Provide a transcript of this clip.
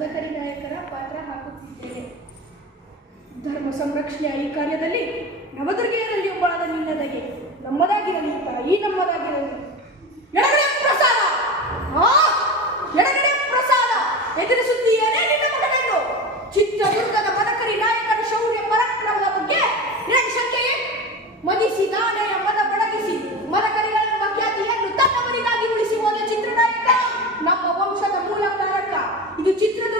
ಮದಕರಿ ನಾಯಕರ ಪಾತ್ರ ಹಾಕುತ್ತಿದ್ದೇನೆ. ಧರ್ಮ ಸಂರಕ್ಷಣೆಯ ಈ ಕಾರ್ಯದಲ್ಲಿ ನವದುರ್ಗೆಯರಲ್ಲಿ ಒಬ್ಬಳಾದ ನಿನ್ನದಗೆ ನಮ್ಮದಾಗಿರಲಿ ತಾಯಿ, ನಮ್ಮದಾಗಿರಲಿ. ಎಡಗಡೆ ಪ್ರಸಾದ, ಎಡಗಡೆ ಪ್ರಸಾದ ಎದುರಿಸುತ್ತೀಯೇನೇ ನಿನ್ನ ಮಗನನ್ನು? ಚಿತ್ರದುರ್ಗದ ಮದಕರಿ ನಾಯಕರ ಶೌರ್ಯ ಪರಾಕ್ರಮದ ಬಗ್ಗೆ ನಿನಗೆ ಶಂಕೆಯೇ? ಮದಿಸಿದಾನೆಯ ಮದ ಬಡಗಿಸಿ ಮದಕರಿಗಳೆಂಬ ಖ್ಯಾತಿಯನ್ನು ತನ್ನವರಿಗಾಗಿ ಉಳಿಸಿ ಹೋದ ಚಿತ್ರನಾಯಕ ನಮ್ಮ ವಂಶದ ಮೂಲಕಾರಕ. ಇದು ಚಿತ್ರದುರ್ಗ